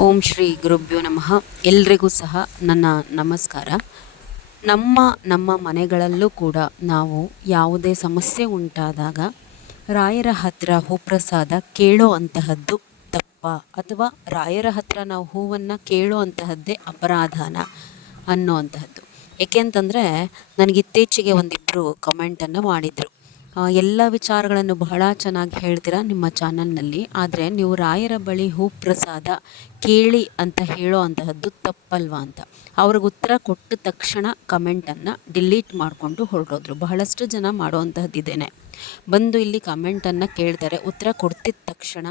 ಓಂ ಶ್ರೀ ಗುರುಭ್ಯೋ ನಮಃ. ಎಲ್ರಿಗೂ ಸಹ ನನ್ನ ನಮಸ್ಕಾರ. ನಮ್ಮ ನಮ್ಮ ಮನೆಗಳಲ್ಲೂ ಕೂಡ ನಾವು ಯಾವುದೇ ಸಮಸ್ಯೆ ಉಂಟಾದಾಗ ರಾಯರ ಹತ್ರ ಹೂಪ್ರಸಾದ ಕೇಳೋ ಅಂತಹದ್ದು ತಪ್ಪ, ಅಥವಾ ರಾಯರ ಹತ್ರ ನಾವು ಹೂವನ್ನು ಕೇಳೋ ಅಂತಹದ್ದೇ ಅಪರಾಧನ ಅನ್ನೋ ಅಂತಹದ್ದು. ಏಕೆಂತಂದರೆ ನನಗಿತ್ತೀಚೆಗೆ ಒಂದಿಬ್ಬರು ಕಮೆಂಟನ್ನು ಮಾಡಿದರು. ಎಲ್ಲ ವಿಚಾರಗಳನ್ನು ಬಹಳ ಚೆನ್ನಾಗಿ ಹೇಳ್ತೀರಾ ನಿಮ್ಮ ಚಾನಲ್ನಲ್ಲಿ, ಆದರೆ ನೀವು ರಾಯರ ಬಳಿ ಹೂಪ್ರಸಾದ ಕೇಳಿ ಅಂತ ಹೇಳೋ ಅಂತಹದ್ದು ತಪ್ಪಲ್ವಾ ಅಂತ. ಅವ್ರಿಗೆ ಉತ್ತರ ಕೊಟ್ಟ ತಕ್ಷಣ ಕಮೆಂಟನ್ನು ಡಿಲೀಟ್ ಮಾಡಿಕೊಂಡು ಹೊರಟೋದ್ರು. ಬಹಳಷ್ಟು ಜನ ಮಾಡುವಂತಹದ್ದಿದ್ದೇನೆ, ಬಂದು ಇಲ್ಲಿ ಕಮೆಂಟನ್ನು ಕೇಳ್ತಾರೆ, ಉತ್ತರ ಕೊಡ್ತಿದ್ದ ತಕ್ಷಣ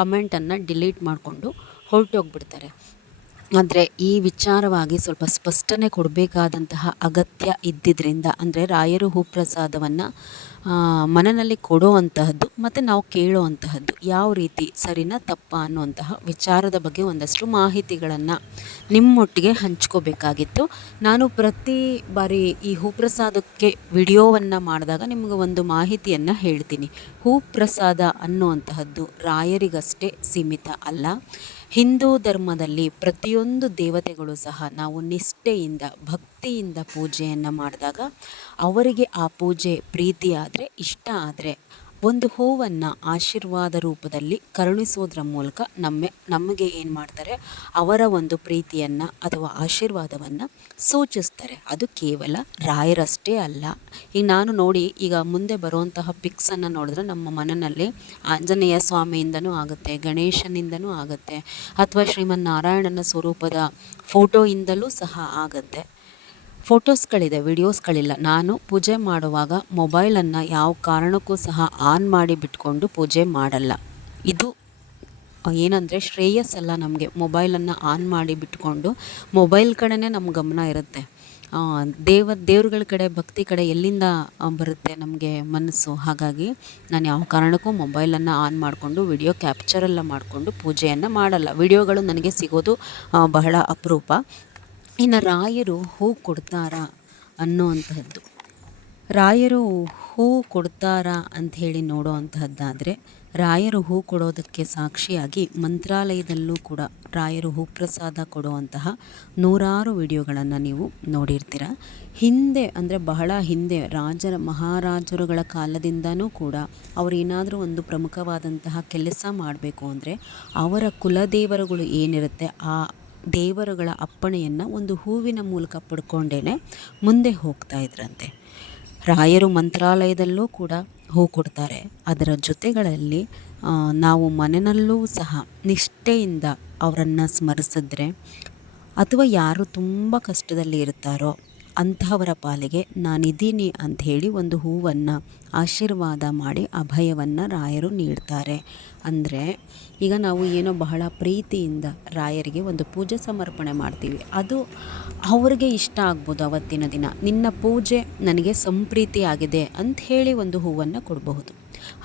ಕಮೆಂಟನ್ನು ಡಿಲೀಟ್ ಮಾಡಿಕೊಂಡು ಹೊರಟೋಗ್ಬಿಡ್ತಾರೆ. ಆದರೆ ಈ ವಿಚಾರವಾಗಿ ಸ್ವಲ್ಪ ಸ್ಪಷ್ಟನೆ ಕೊಡಬೇಕಾದಂತಹ ಅಗತ್ಯ ಇದ್ದಿದ್ದರಿಂದ, ಅಂದರೆ ರಾಯರು ಹೂಪ್ರಸಾದವನ್ನು ಮನೆಯಲ್ಲಿ ಕೊಡೋ ಅಂತಹದ್ದು ಮತ್ತು ನಾವು ಕೇಳೋ ಅಂತಹದ್ದು ಯಾವ ರೀತಿ ಸರಿನಾ ತಪ್ಪಾ ಅನ್ನುವಂತಹ ವಿಚಾರದ ಬಗ್ಗೆ ಒಂದಷ್ಟು ಮಾಹಿತಿಗಳನ್ನು ನಿಮ್ಮೊಟ್ಟಿಗೆ ಹಂಚ್ಕೋಬೇಕಾಗಿತ್ತು. ನಾನು ಪ್ರತಿ ಬಾರಿ ಈ ಹೂಪ್ರಸಾದಕ್ಕೆ ವಿಡಿಯೋವನ್ನು ಮಾಡಿದಾಗ ನಿಮಗೆ ಒಂದು ಮಾಹಿತಿಯನ್ನು ಹೇಳ್ತೀನಿ. ಹೂಪ್ರಸಾದ ಅನ್ನುವಂತಹದ್ದು ರಾಯರಿಗಷ್ಟೇ ಸೀಮಿತ ಅಲ್ಲ. ಹಿಂದೂ ಧರ್ಮದಲ್ಲಿ ಪ್ರತಿಯೊಂದು ದೇವತೆಗಳು ಸಹ ನಾವು ನಿಷ್ಠೆಯಿಂದ ಭಕ್ತಿಯಿಂದ ಪೂಜೆಯನ್ನು ಮಾಡಿದಾಗ ಅವರಿಗೆ ಆ ಪೂಜೆ ಪ್ರೀತಿಯಾದರೆ, ಇಷ್ಟ ಆದರೆ ಒಂದು ಹೂವನ್ನು ಆಶೀರ್ವಾದ ರೂಪದಲ್ಲಿ ಕರುಣಿಸೋದ್ರ ಮೂಲಕ ನಮಗೆ ಏನು ಮಾಡ್ತಾರೆ, ಅವರ ಒಂದು ಪ್ರೀತಿಯನ್ನು ಅಥವಾ ಆಶೀರ್ವಾದವನ್ನು ಸೂಚಿಸ್ತಾರೆ. ಅದು ಕೇವಲ ರಾಯರಷ್ಟೇ ಅಲ್ಲ. ಈಗ ನಾನು ನೋಡಿ, ಈಗ ಮುಂದೆ ಬರುವಂತಹ ಪಿಕ್ಸನ್ನು ನೋಡಿದ್ರೆ ನಮ್ಮ ಮನೆಯಲ್ಲಿ ಆಂಜನೇಯ ಸ್ವಾಮಿಯಿಂದನೂ ಆಗುತ್ತೆ, ಗಣೇಶನಿಂದನೂ ಆಗುತ್ತೆ, ಅಥವಾ ಶ್ರೀಮನ್ನಾರಾಯಣನ ಸ್ವರೂಪದ ಫೋಟೋಯಿಂದಲೂ ಸಹ ಆಗುತ್ತೆ. ಫೋಟೋಸ್ಗಳಿದೆ, ವಿಡಿಯೋಸ್ಗಳಿಲ್ಲ. ನಾನು ಪೂಜೆ ಮಾಡುವಾಗ ಮೊಬೈಲನ್ನು ಯಾವ ಕಾರಣಕ್ಕೂ ಸಹ ಆನ್ ಮಾಡಿ ಬಿಟ್ಕೊಂಡು ಪೂಜೆ ಮಾಡಲ್ಲ. ಇದು ಏನಂದರೆ ಶ್ರೇಯಸ್ಸಲ್ಲ ನಮಗೆ. ಮೊಬೈಲನ್ನು ಆನ್ ಮಾಡಿ ಬಿಟ್ಕೊಂಡು ಮೊಬೈಲ್ ಕಡೆನೇ ನಮ್ಮ ಗಮನ ಇರುತ್ತೆ. ದೇವ್ರುಗಳ ಕಡೆ, ಭಕ್ತಿ ಕಡೆ ಎಲ್ಲಿಂದ ಬರುತ್ತೆ ನಮಗೆ ಮನಸ್ಸು. ಹಾಗಾಗಿ ನಾನು ಯಾವ ಕಾರಣಕ್ಕೂ ಮೊಬೈಲನ್ನು ಆನ್ ಮಾಡಿಕೊಂಡು ವಿಡಿಯೋ ಕ್ಯಾಪ್ಚರೆಲ್ಲ ಮಾಡಿಕೊಂಡು ಪೂಜೆಯನ್ನು ಮಾಡಲ್ಲ. ವಿಡಿಯೋಗಳು ನನಗೆ ಸಿಗೋದು ಬಹಳ ಅಪರೂಪ. ಇನ್ನು ರಾಯರು ಹೂ ಕೊಡ್ತಾರಾ ಅನ್ನೋವಂತಹದ್ದು, ರಾಯರು ಹೂ ಕೊಡ್ತಾರಾ ಅಂಥೇಳಿ ನೋಡೋ ಅಂತಹದ್ದಾದರೆ, ರಾಯರು ಹೂ ಕೊಡೋದಕ್ಕೆ ಸಾಕ್ಷಿಯಾಗಿ ಮಂತ್ರಾಲಯದಲ್ಲೂ ಕೂಡ ರಾಯರು ಹೂಪ್ರಸಾದ ಕೊಡುವಂತಹ ನೂರಾರು ವಿಡಿಯೋಗಳನ್ನು ನೀವು ನೋಡಿರ್ತೀರ. ಹಿಂದೆ ಅಂದರೆ ಬಹಳ ಹಿಂದೆ ಮಹಾರಾಜರುಗಳ ಕಾಲದಿಂದನೂ ಕೂಡ ಅವರೇನಾದರೂ ಒಂದು ಪ್ರಮುಖವಾದಂತಹ ಕೆಲಸ ಮಾಡಬೇಕು ಅಂದರೆ ಅವರ ಕುಲದೇವರುಗಳು ಏನಿರುತ್ತೆ ಆ ದೇವರುಗಳ ಅಪ್ಪಣೆಯನ್ನು ಒಂದು ಹೂವಿನ ಮೂಲಕ ಪಡ್ಕೊಂಡೇ ಮುಂದೆ ಹೋಗ್ತಾ ಇದ್ರಂತೆ. ರಾಯರು ಮಂತ್ರಾಲಯದಲ್ಲೂ ಕೂಡ ಹೂ ಕೊಡ್ತಾರೆ. ಅದರ ಜೊತೆಗಳಲ್ಲಿ ನಾವು ಮನೆಯಲ್ಲೂ ಸಹ ನಿಷ್ಠೆಯಿಂದ ಅವರನ್ನು ಸ್ಮರಿಸಿದ್ರೆ, ಅಥವಾ ಯಾರು ತುಂಬ ಕಷ್ಟದಲ್ಲಿ ಇರ್ತಾರೋ ಅಂತಹವರ ಪಾಲಿಗೆ ನಾನಿದ್ದೀನಿ ಅಂಥೇಳಿ ಒಂದು ಹೂವನ್ನು ಆಶೀರ್ವಾದ ಮಾಡಿ ಅಭಯವನ್ನು ರಾಯರು ನೀಡ್ತಾರೆ. ಅಂದರೆ ಈಗ ನಾವು ಏನೋ ಬಹಳ ಪ್ರೀತಿಯಿಂದ ರಾಯರಿಗೆ ಒಂದು ಪೂಜೆ ಸಮರ್ಪಣೆ ಮಾಡ್ತೀವಿ, ಅದು ಅವ್ರಿಗೆ ಇಷ್ಟ ಆಗ್ಬೋದು. ಅವತ್ತಿನ ದಿನ ನಿನ್ನ ಪೂಜೆ ನನಗೆ ಸಂಪ್ರೀತಿ ಆಗಿದೆ ಅಂಥೇಳಿ ಒಂದು ಹೂವನ್ನು ಕೊಡಬಹುದು.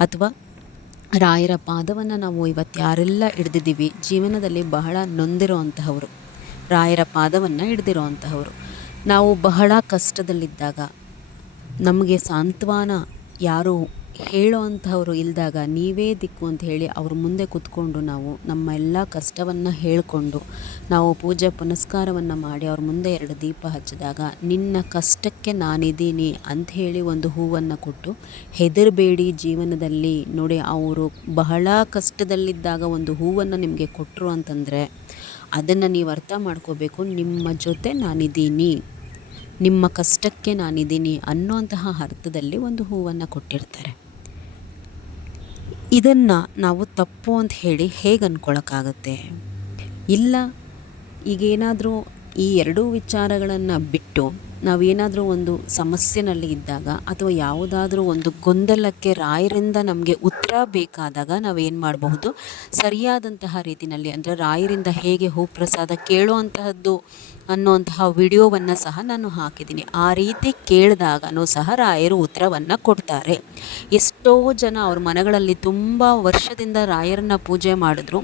ಅಥವಾ ರಾಯರ ಪಾದವನ್ನು ನಾವು ಇವತ್ತು ಯಾರೆಲ್ಲ ಹಿಡ್ದಿದ್ದೀವಿ, ಜೀವನದಲ್ಲಿ ಬಹಳ ನೊಂದಿರೋ ಅಂತಹವರು, ರಾಯರ ಪಾದವನ್ನು ಹಿಡ್ದಿರೋ ಅಂತಹವರು, ನಾವು ಬಹಳ ಕಷ್ಟದಲ್ಲಿದ್ದಾಗ ನಮಗೆ ಸಾಂತ್ವನ ಯಾರು ಹೇಳೋ ಅಂಥವರು ಇಲ್ಲದಾಗ ನೀವೇ ದಿಕ್ಕು ಅಂತ ಹೇಳಿ ಅವ್ರ ಮುಂದೆ ಕೂತ್ಕೊಂಡು ನಾವು ನಮ್ಮ ಎಲ್ಲ ಕಷ್ಟವನ್ನು ಹೇಳಿಕೊಂಡು ನಾವು ಪೂಜೆ ಪುನಸ್ಕಾರವನ್ನು ಮಾಡಿ ಅವ್ರ ಮುಂದೆ 2 ದೀಪ ಹಚ್ಚಿದಾಗ, ನಿನ್ನ ಕಷ್ಟಕ್ಕೆ ನಾನಿದ್ದೀನಿ ಅಂಥೇಳಿ ಒಂದು ಹೂವನ್ನು ಕೊಟ್ಟು, ಹೆದರಬೇಡಿ ಜೀವನದಲ್ಲಿ ನೋಡಿ, ಅವರು ಬಹಳ ಕಷ್ಟದಲ್ಲಿದ್ದಾಗ ಒಂದು ಹೂವನ್ನು ನಿಮಗೆ ಕೊಟ್ಟರು ಅಂತಂದರೆ ಅದನ್ನು ನೀವು ಅರ್ಥ ಮಾಡ್ಕೋಬೇಕು. ನಿಮ್ಮ ಜೊತೆ ನಾನಿದ್ದೀನಿ, ನಿಮ್ಮ ಕಷ್ಟಕ್ಕೆ ನಾನಿದ್ದೀನಿ ಅನ್ನೋಂತಹ ಅರ್ಥದಲ್ಲಿ ಒಂದು ಹೂವನ್ನು ಕೊಟ್ಟಿರ್ತಾರೆ. ಇದನ್ನು ನಾವು ತಪ್ಪು ಅಂತ ಹೇಗೆ ಅಂದ್ಕೊಳಕ್ಕಾಗತ್ತೆ? ಇಲ್ಲ, ಈಗೇನಾದರೂ ಈ ಎರಡೂ ವಿಚಾರಗಳನ್ನು ಬಿಟ್ಟು ನಾವೇನಾದರೂ ಒಂದು ಸಮಸ್ಯೆನಲ್ಲಿ ಇದ್ದಾಗ, ಅಥವಾ ಯಾವುದಾದ್ರೂ ಒಂದು ಗೊಂದಲಕ್ಕೆ ರಾಯರಿಂದ ನಮಗೆ ಉತ್ತರ ಬೇಕಾದಾಗ ನಾವೇನು ಮಾಡಬಹುದು, ಸರಿಯಾದಂತಹ ರೀತಿಯಲ್ಲಿ, ಅಂದರೆ ರಾಯರಿಂದ ಹೇಗೆ ಹೂಪ್ರಸಾದ ಕೇಳುವಂತಹದ್ದು ಅನ್ನುವಂತಹ ವಿಡಿಯೋವನ್ನು ಸಹ ನಾನು ಹಾಕಿದ್ದೀನಿ. ಆ ರೀತಿ ಕೇಳಿದಾಗನೂ ಸಹ ರಾಯರು ಉತ್ತರವನ್ನು ಕೊಡ್ತಾರೆ. ಎಷ್ಟೋ ಜನ ಅವ್ರ ಮನೆಗಳಲ್ಲಿ ತುಂಬ ವರ್ಷದಿಂದ ರಾಯರನ್ನ ಪೂಜೆ ಮಾಡಿದ್ರು,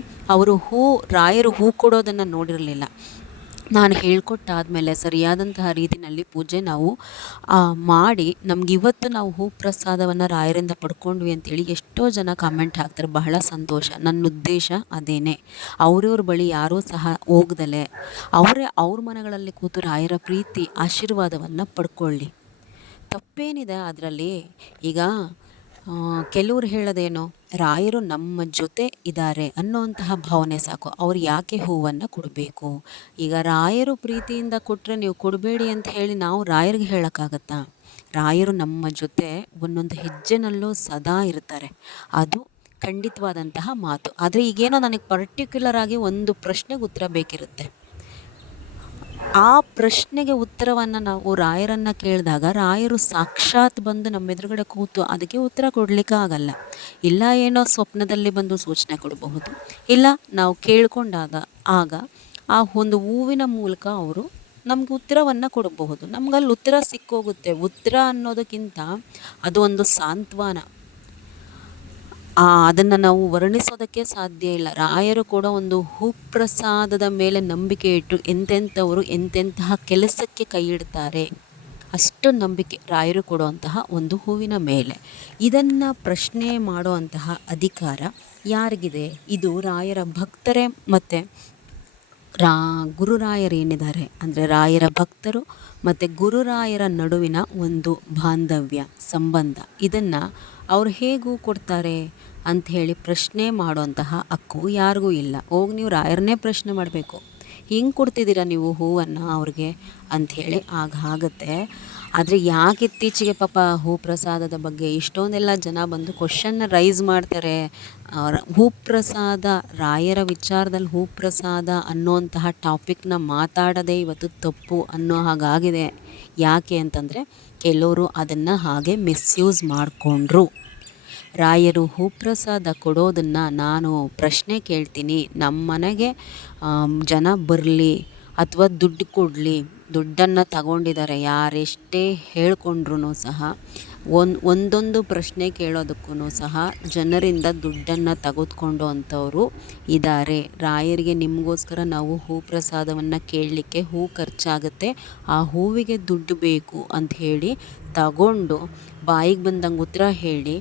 ರಾಯರು ಹೂ ಕೊಡೋದನ್ನು ನೋಡಿರಲಿಲ್ಲ. ನಾನು ಹೇಳ್ಕೊಟ್ಟಾದಮೇಲೆ ಸರಿಯಾದಂತಹ ರೀತಿಯಲ್ಲಿ ಪೂಜೆ ನಾವು ಮಾಡಿ ನಮಗಿವತ್ತು ನಾವು ಹೂ ಪ್ರಸಾದವನ್ನು ರಾಯರಿಂದ ಪಡ್ಕೊಂಡ್ವಿ ಅಂತೇಳಿ ಎಷ್ಟೋ ಜನ ಕಮೆಂಟ್ ಹಾಕ್ತಾರೆ. ಬಹಳ ಸಂತೋಷ. ನನ್ನ ಉದ್ದೇಶ ಅದೇನೇ, ಅವ್ರವ್ರ ಬಳಿ ಯಾರೂ ಸಹ ಹೋಗ್ದಲೆ ಅವರೇ ಅವ್ರ ಮನೆಗಳಲ್ಲಿ ಕೂತು ರಾಯರ ಪ್ರೀತಿ ಆಶೀರ್ವಾದವನ್ನು ಪಡ್ಕೊಳ್ಳಿ. ತಪ್ಪೇನಿದೆ ಅದರಲ್ಲಿ? ಈಗ ಕೆಲವ್ರು ಹೇಳೋದೇನು, ರಾಯರು ನಮ್ಮ ಜೊತೆ ಇದ್ದಾರೆ ಅನ್ನೋಂತಹ ಭಾವನೆ ಸಾಕು. ಅವ್ರು ಯಾಕೆ ಹೂವನ್ನು ಕೊಡಬೇಕು? ಈಗ ರಾಯರು ಪ್ರೀತಿಯಿಂದ ಕೊಟ್ಟರೆ ನೀವು ಕೊಡಬೇಡಿ ಅಂತ ಹೇಳಿ ನಾವು ರಾಯರಿಗೆ ಹೇಳೋಕ್ಕಾಗತ್ತಾ? ರಾಯರು ನಮ್ಮ ಜೊತೆ ಒಂದೊಂದು ಹೆಜ್ಜೆನಲ್ಲೂ ಸದಾ ಇರ್ತಾರೆ. ಅದು ಖಂಡಿತವಾದಂತಹ ಮಾತು. ಆದರೆ ಈಗೇನೋ ನನಗೆ ಪರ್ಟಿಕ್ಯುಲರ್ ಆಗಿ ಒಂದು ಪ್ರಶ್ನೆಗೆ ಉತ್ತರ ಬೇಕಿರುತ್ತೆ. ಆ ಪ್ರಶ್ನೆಗೆ ಉತ್ತರವನ್ನು ನಾವು ರಾಯರನ್ನು ಕೇಳಿದಾಗ ರಾಯರು ಸಾಕ್ಷಾತ್ ಬಂದು ನಮ್ಮ ಎದುರುಗಡೆ ಕೂತು ಅದಕ್ಕೆ ಉತ್ತರ ಕೊಡಲಿಕ್ಕೆ ಆಗಲ್ಲ. ಇಲ್ಲ ಏನೋ ಸ್ವಪ್ನದಲ್ಲಿ ಬಂದು ಸೂಚನೆ ಕೊಡಬಹುದು, ಇಲ್ಲ ನಾವು ಕೇಳ್ಕೊಂಡಾಗ ಆ ಒಂದು ಹೂವಿನ ಮೂಲಕ ಅವರು ನಮ್ಗೆ ಉತ್ತರವನ್ನು ಕೊಡಬಹುದು. ನಮ್ಗಲ್ಲಿ ಉತ್ತರ ಸಿಕ್ಕೋಗುತ್ತೆ. ಉತ್ತರ ಅನ್ನೋದಕ್ಕಿಂತ ಅದು ಒಂದು ಸಾಂತ್ವನ. ಅದನ್ನು ನಾವು ವರ್ಣಿಸೋದಕ್ಕೆ ಸಾಧ್ಯ ಇಲ್ಲ. ರಾಯರು ಕೂಡ ಒಂದು ಹೂಪ್ರಸಾದದ ಮೇಲೆ ನಂಬಿಕೆ ಇಟ್ಟು ಎಂತೆಂಥವರು ಎಂತೆಂತಹ ಕೆಲಸಕ್ಕೆ ಕೈ ಇಡ್ತಾರೆ. ಅಷ್ಟು ನಂಬಿಕೆ ರಾಯರು ಕೊಡುವಂತಹ ಒಂದು ಹೂವಿನ ಮೇಲೆ. ಇದನ್ನು ಪ್ರಶ್ನೆ ಮಾಡುವಂತಹ ಅಧಿಕಾರ ಯಾರಿಗಿದೆ? ಇದು ರಾಯರ ಭಕ್ತರೇ ಮತ್ತು ಗುರುರಾಯರೇನಿದ್ದಾರೆ ಅಂದರೆ ರಾಯರ ಭಕ್ತರು ಮತ್ತು ಗುರುರಾಯರ ನಡುವಿನ ಒಂದು ಬಾಂಧವ್ಯ ಸಂಬಂಧ. ಇದನ್ನು ಅವ್ರು ಹೇಗೂ ಕೊಡ್ತಾರೆ ಅಂಥೇಳಿ ಪ್ರಶ್ನೆ ಮಾಡುವಂತಹ ಹಕ್ಕು ಯಾರಿಗೂ ಇಲ್ಲ. ಹೋಗಿ ನೀವು ರಾಯರನ್ನೇ ಪ್ರಶ್ನೆ ಮಾಡಬೇಕು, ಹಿಂಗೆ ಕೊಡ್ತಿದ್ದೀರಾ ನೀವು ಹೂವನ್ನು ಅವ್ರಿಗೆ ಅಂಥೇಳಿ ಆಗುತ್ತೆ. ಆದರೆ ಯಾಕೆ ಇತ್ತೀಚೆಗೆ ಪಾಪ ಹೂ ಪ್ರಸಾದದ ಬಗ್ಗೆ ಇಷ್ಟೊಂದೆಲ್ಲ ಜನ ಬಂದು ಕ್ವಶನ್ನ ರೈಸ್ ಮಾಡ್ತಾರೆ. ಹೂ ಪ್ರಸಾದ, ರಾಯರ ವಿಚಾರದಲ್ಲಿ ಹೂ ಪ್ರಸಾದ ಅನ್ನೋಂತಹ ಟಾಪಿಕ್ನ ಮಾತಾಡೋದೇ ಇವತ್ತು ತಪ್ಪು ಅನ್ನೋ ಹಾಗಾಗಿದೆ. ಯಾಕೆ ಅಂತಂದರೆ ಕೆಲವರು ಅದನ್ನು ಹಾಗೆ ಮಿಸ್ಯೂಸ್ ಮಾಡಿಕೊಂಡ್ರು. ರಾಯರು ಹೂಪ್ರಸಾದ ಕೊಡೋದನ್ನು ನಾನು ಪ್ರಶ್ನೆ ಕೇಳ್ತೀನಿ. ನಮ್ಮ ಮನೆಗೆ ಜನ ಬರಲಿ ಅಥವಾ ದುಡ್ಡು ಕೊಡಲಿ, ದುಡ್ಡನ್ನು ತಗೊಂಡಿದ್ದಾರೆ ಯಾರೆಷ್ಟೇ ಹೇಳ್ಕೊಂಡ್ರೂ ಸಹ ಒಂದೊಂದು ಪ್ರಶ್ನೆ ಕೇಳೋದಕ್ಕೂ ಸಹ ಜನರಿಂದ ದುಡ್ಡನ್ನು ತೆಗೆದುಕೊಂಡು ಅಂಥವರು ಇದ್ದಾರೆ. ರಾಯರಿಗೆ ನಿಮಗೋಸ್ಕರ ನಾವು ಹೂ ಪ್ರಸಾದವನ್ನು ಕೇಳಲಿಕ್ಕೆ ಹೂ ಖರ್ಚಾಗುತ್ತೆ, ಆ ಹೂವಿಗೆ ದುಡ್ಡು ಬೇಕು ಅಂತ ಹೇಳಿ ತಗೊಂಡು ಬಾಯಿಗೆ ಬಂದಂಗೆ ಉತ್ತರ ಹೇಳಿ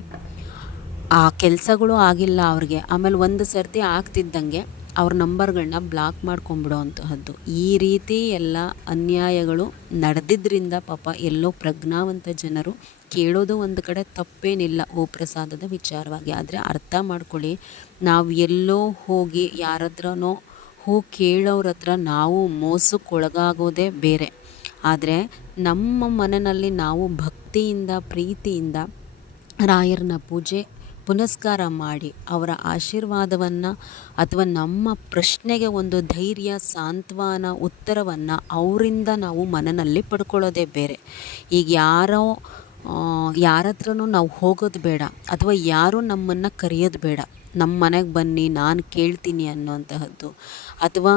ಆ ಕೆಲಸಗಳು ಆಗಿಲ್ಲ ಅವ್ರಿಗೆ. ಆಮೇಲೆ ಒಂದು ಸರ್ತಿ ಆಗ್ತಿದ್ದಂಗೆ ಅವ್ರ ನಂಬರ್ಗಳನ್ನ ಬ್ಲಾಕ್ ಮಾಡ್ಕೊಂಬಿಡೋ ಅಂತಹದ್ದು. ಈ ರೀತಿ ಎಲ್ಲ ಅನ್ಯಾಯಗಳು ನಡೆದಿದ್ದರಿಂದ ಪಾಪ ಎಲ್ಲೋ ಪ್ರಜ್ಞಾವಂತ ಜನರು ಕೇಳೋದು ಒಂದು ಕಡೆ ತಪ್ಪೇನಿಲ್ಲ ಹೂ ಪ್ರಸಾದದ ವಿಚಾರವಾಗಿ. ಆದರೆ ಅರ್ಥ ಮಾಡ್ಕೊಳ್ಳಿ, ನಾವು ಎಲ್ಲೋ ಹೋಗಿ ಯಾರ ಹತ್ರನೋ ಹೂ ಕೇಳೋರ ಹತ್ರ ನಾವು ಮೋಸಕ್ಕೊಳಗಾಗೋದೇ ಬೇರೆ. ಆದರೆ ನಮ್ಮ ಮನೆಯಲ್ಲಿ ನಾವು ಭಕ್ತಿಯಿಂದ ಪ್ರೀತಿಯಿಂದ ರಾಯರನ್ನ ಪೂಜೆ ಪುನಸ್ಕಾರ ಮಾಡಿ ಅವರ ಆಶೀರ್ವಾದವನ್ನು ಅಥವಾ ನಮ್ಮ ಪ್ರಶ್ನೆಗೆ ಒಂದು ಧೈರ್ಯ, ಸಾಂತ್ವನ, ಉತ್ತರವನ್ನು ಅವರಿಂದ ನಾವು ಮನದಲ್ಲಿ ಪಡ್ಕೊಳ್ಳೋದೇ ಬೇರೆ. ಈಗ ಯಾರ ಹತ್ರನೂ ನಾವು ಹೋಗೋದು ಬೇಡ, ಅಥವಾ ಯಾರೂ ನಮ್ಮನ್ನು ಕರೆಯೋದು ಬೇಡ. ನಮ್ಮ ಮನೆಗೆ ಬನ್ನಿ ನಾನು ಕೇಳ್ತೀನಿ ಅನ್ನೋಂತಹದ್ದು. ಅಥವಾ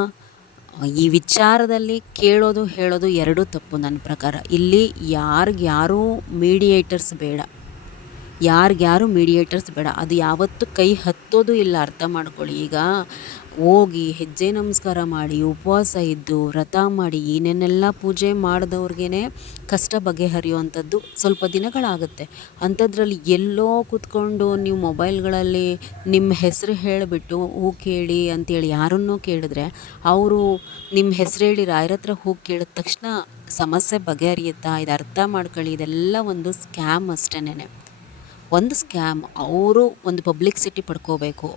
ಈ ವಿಚಾರದಲ್ಲಿ ಕೇಳೋದು ಹೇಳೋದು ಎರಡೂ ತಪ್ಪು ನನ್ನ ಪ್ರಕಾರ. ಇಲ್ಲಿ ಯಾರಿಗ್ಯಾರೂ ಮೀಡಿಯೇಟರ್ಸ್ ಬೇಡ, ಯಾರಿಗ್ಯಾರು ಮೀಡಿಯೇಟರ್ಸ್ ಬೇಡ. ಅದು ಯಾವತ್ತೂ ಕೈ ಹತ್ತೋದು ಇಲ್ಲ, ಅರ್ಥ ಮಾಡ್ಕೊಳ್ಳಿ. ಈಗ ಹೋಗಿ ಹೆಜ್ಜೆ ನಮಸ್ಕಾರ ಮಾಡಿ ಉಪವಾಸ ಇದ್ದು ವ್ರತ ಮಾಡಿ ಏನೇನೆಲ್ಲ ಪೂಜೆ ಮಾಡಿದವ್ರಿಗೇ ಕಷ್ಟ ಬಗೆಹರಿಯುವಂಥದ್ದು ಸ್ವಲ್ಪ ದಿನಗಳಾಗುತ್ತೆ. ಅಂಥದ್ರಲ್ಲಿ ಎಲ್ಲೋ ಕೂತ್ಕೊಂಡು ನೀವು ಮೊಬೈಲ್ಗಳಲ್ಲಿ ನಿಮ್ಮ ಹೆಸರು ಹೇಳಿಬಿಟ್ಟು ಹೂ ಕೇಳಿ ಅಂತೇಳಿ ಯಾರನ್ನೋ ಕೇಳಿದ್ರೆ ಅವರು ನಿಮ್ಮ ಹೆಸರು ಹೇಳಿ ರಾಯರ ಹತ್ರ ಹೋಗಿ ಕೇಳಿದ ತಕ್ಷಣ ಸಮಸ್ಯೆ ಬಗೆಹರಿಯುತ್ತಾ? ಇದು ಅರ್ಥ ಮಾಡ್ಕೊಳ್ಳಿ. ಇದೆಲ್ಲ ಒಂದು ಸ್ಕ್ಯಾಮ್ ಅಷ್ಟೇನೆ, ಒಂದು ಸ್ಕ್ಯಾಮ್. ಅವರು ಒಂದು ಪಬ್ಲಿಕ್ಸಿಟಿ ಪಡ್ಕೋಬೇಕು,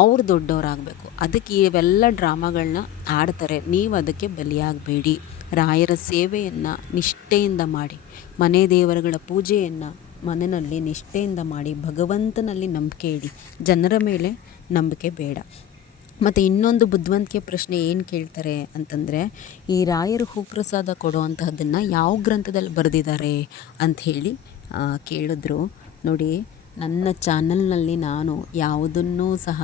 ಅವ್ರು ದೊಡ್ಡವರಾಗಬೇಕು, ಅದಕ್ಕೆ ಇವೆಲ್ಲ ಡ್ರಾಮಾಗಳನ್ನ ಆಡ್ತಾರೆ. ನೀವು ಅದಕ್ಕೆ ಬಲಿಯಾಗಬೇಡಿ. ರಾಯರ ಸೇವೆಯನ್ನು ನಿಷ್ಠೆಯಿಂದ ಮಾಡಿ, ಮನೆ ದೇವರುಗಳ ಪೂಜೆಯನ್ನು ಮನೆಯಲ್ಲಿ ನಿಷ್ಠೆಯಿಂದ ಮಾಡಿ, ಭಗವಂತನಲ್ಲಿ ನಂಬಿಕೆ ಇಡಿ, ಜನರ ಮೇಲೆ ನಂಬಿಕೆ ಬೇಡ. ಮತ್ತು ಇನ್ನೊಂದು ಬುದ್ಧಿವಂತಿಕೆ ಪ್ರಶ್ನೆ ಏನು ಕೇಳ್ತಾರೆ ಅಂತಂದರೆ, ಈ ರಾಯರು ಹೂಪ್ರಸಾದ ಕೊಡುವಂತಹದ್ದನ್ನು ಯಾವ ಗ್ರಂಥದಲ್ಲಿ ಬರೆದಿದ್ದಾರೆ ಅಂಥೇಳಿ ಕೇಳಿದ್ರು. ನೋಡಿ, ನನ್ನ ಚಾನಲ್ನಲ್ಲಿ ನಾನು ಯಾವುದನ್ನೂ ಸಹ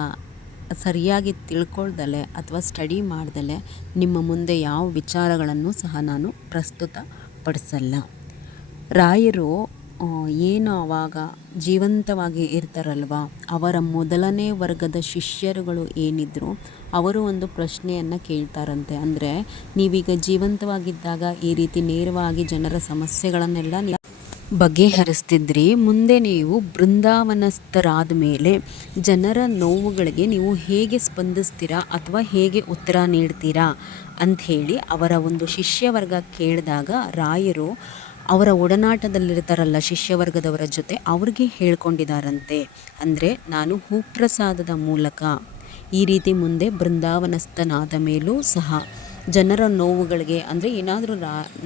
ಸರಿಯಾಗಿ ತಿಳ್ಕೊಳ್ದಲೆ ಅಥವಾ ಸ್ಟಡಿ ಮಾಡ್ದಲೆ ನಿಮ್ಮ ಮುಂದೆ ಯಾವ ವಿಚಾರಗಳನ್ನು ಸಹ ನಾನು ಪ್ರಸ್ತುತ ಪಡಿಸಲ್ಲ. ರಾಯರು ಏನು ಆವಾಗ ಜೀವಂತವಾಗಿ ಇರ್ತಾರಲ್ವ, ಅವರ ಮೊದಲನೇ ವರ್ಗದ ಶಿಷ್ಯರುಗಳು ಏನಿದ್ರು ಅವರು ಒಂದು ಪ್ರಶ್ನೆಯನ್ನು ಕೇಳ್ತಾರಂತೆ. ಅಂದರೆ ನೀವೀಗ ಜೀವಂತವಾಗಿದ್ದಾಗ ಈ ರೀತಿ ನೇರವಾಗಿ ಜನರ ಸಮಸ್ಯೆಗಳನ್ನೆಲ್ಲ ಬಗೆಹರಿಸ್ತಿದ್ರಿ, ಮುಂದೆ ನೀವು ಬೃಂದಾವನಸ್ಥರಾದ ಮೇಲೆ ಜನರ ನೋವುಗಳಿಗೆ ನೀವು ಹೇಗೆ ಸ್ಪಂದಿಸ್ತೀರಾ ಅಥವಾ ಹೇಗೆ ಉತ್ತರ ನೀಡ್ತೀರಾ ಅಂಥೇಳಿ ಅವರ ಒಂದು ಶಿಷ್ಯವರ್ಗ ಕೇಳಿದಾಗ ರಾಯರು ಅವರ ಒಡನಾಟದಲ್ಲಿರ್ತಾರಲ್ಲ ಶಿಷ್ಯವರ್ಗದವರ ಜೊತೆ ಅವ್ರಿಗೆ ಹೇಳ್ಕೊಂಡಿದ್ದಾರಂತೆ. ಅಂದರೆ ನಾನು ಹೂಪ್ರಸಾದದ ಮೂಲಕ ಈ ರೀತಿ ಮುಂದೆ ಬೃಂದಾವನಸ್ಥನಾದ ಮೇಲೂ ಸಹ ಜನರ ನೋವುಗಳಿಗೆ, ಅಂದರೆ ಏನಾದರೂ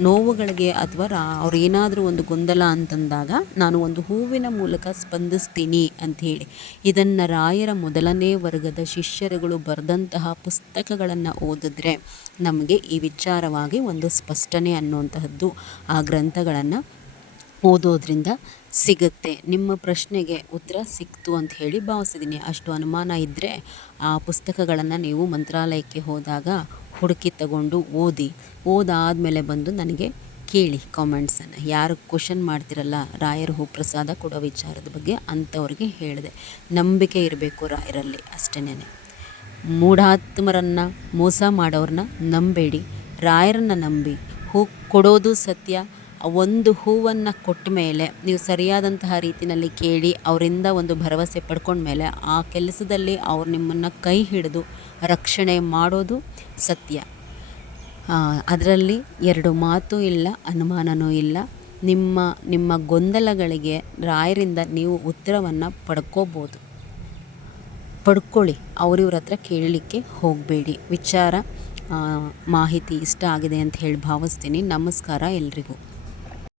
ನೋವುಗಳಿಗೆ ಅಥವಾ ಅವ್ರು ಏನಾದರೂ ಒಂದು ಗೊಂದಲ ಅಂತಂದಾಗ ನಾನು ಒಂದು ಹೂವಿನ ಮೂಲಕ ಸ್ಪಂದಿಸ್ತೀನಿ ಅಂಥೇಳಿ ಇದನ್ನು ರಾಯರ ಮೊದಲನೇ ವರ್ಗದ ಶಿಷ್ಯರುಗಳು ಬರೆದಂತಹ ಪುಸ್ತಕಗಳನ್ನು ಓದಿದ್ರೆ ನಮಗೆ ಈ ವಿಚಾರವಾಗಿ ಒಂದು ಸ್ಪಷ್ಟನೆ ಅನ್ನುವಂತಹದ್ದು ಆ ಗ್ರಂಥಗಳನ್ನು ಓದೋದ್ರಿಂದ ಸಿಗುತ್ತೆ. ನಿಮ್ಮ ಪ್ರಶ್ನೆಗೆ ಉತ್ತರ ಸಿಕ್ತು ಅಂತ ಹೇಳಿ ಭಾವಿಸಿದ್ದೀನಿ. ಅಷ್ಟು ಅನುಮಾನ ಇದ್ದರೆ ಆ ಪುಸ್ತಕಗಳನ್ನು ನೀವು ಮಂತ್ರಾಲಯಕ್ಕೆ ಹೋದಾಗ ಹುಡುಕಿ ತಗೊಂಡು ಓದಾದಮೇಲೆ ಬಂದು ನನಗೆ ಕೇಳಿ ಕಾಮೆಂಟ್ಸನ್ನು. ಯಾರು ಕ್ವಶನ್ ಮಾಡ್ತಿರಲ್ಲ ರಾಯರ ಹೂಪ್ರಸಾದ ಕೊಡೋ ವಿಚಾರದ ಬಗ್ಗೆ ಅಂಥವ್ರಿಗೆ ಹೇಳಿದೆ. ನಂಬಿಕೆ ಇರಬೇಕು ರಾಯರಲ್ಲಿ, ಅಷ್ಟೇನೆ. ಮೂಢಾತ್ಮರನ್ನು ಮೋಸ ಮಾಡೋರನ್ನ ನಂಬೇಡಿ, ರಾಯರನ್ನು ನಂಬಿ. ಹೂ ಕೊಡೋದು ಸತ್ಯ. ಒಂದು ಹೂವನ್ನು ಕೊಟ್ಟ ಮೇಲೆ ನೀವು ಸರಿಯಾದಂತಹ ರೀತಿಯಲ್ಲಿ ಕೇಳಿ ಅವರಿಂದ ಒಂದು ಭರವಸೆ ಪಡ್ಕೊಂಡ್ಮೇಲೆ ಆ ಕೆಲಸದಲ್ಲಿ ಅವ್ರು ನಿಮ್ಮನ್ನು ಕೈ ಹಿಡಿದು ರಕ್ಷಣೆ ಮಾಡೋದು ಸತ್ಯ. ಅದರಲ್ಲಿ ಎರಡು ಮಾತು ಇಲ್ಲ, ಅನುಮಾನವೂ ಇಲ್ಲ. ನಿಮ್ಮ ಗೊಂದಲಗಳಿಗೆ ರಾಯರಿಂದ ನೀವು ಉತ್ತರವನ್ನು ಪಡ್ಕೊಳ್ಳಿ. ಅವ್ರಿವ್ರ ಹತ್ರ ಕೇಳಲಿಕ್ಕೆ ಹೋಗಬೇಡಿ. ಮಾಹಿತಿ ಇಷ್ಟ ಆಗಿದೆ ಅಂತ ಹೇಳಿ ಭಾವಿಸ್ತೀನಿ. ನಮಸ್ಕಾರ ಎಲ್ರಿಗೂ.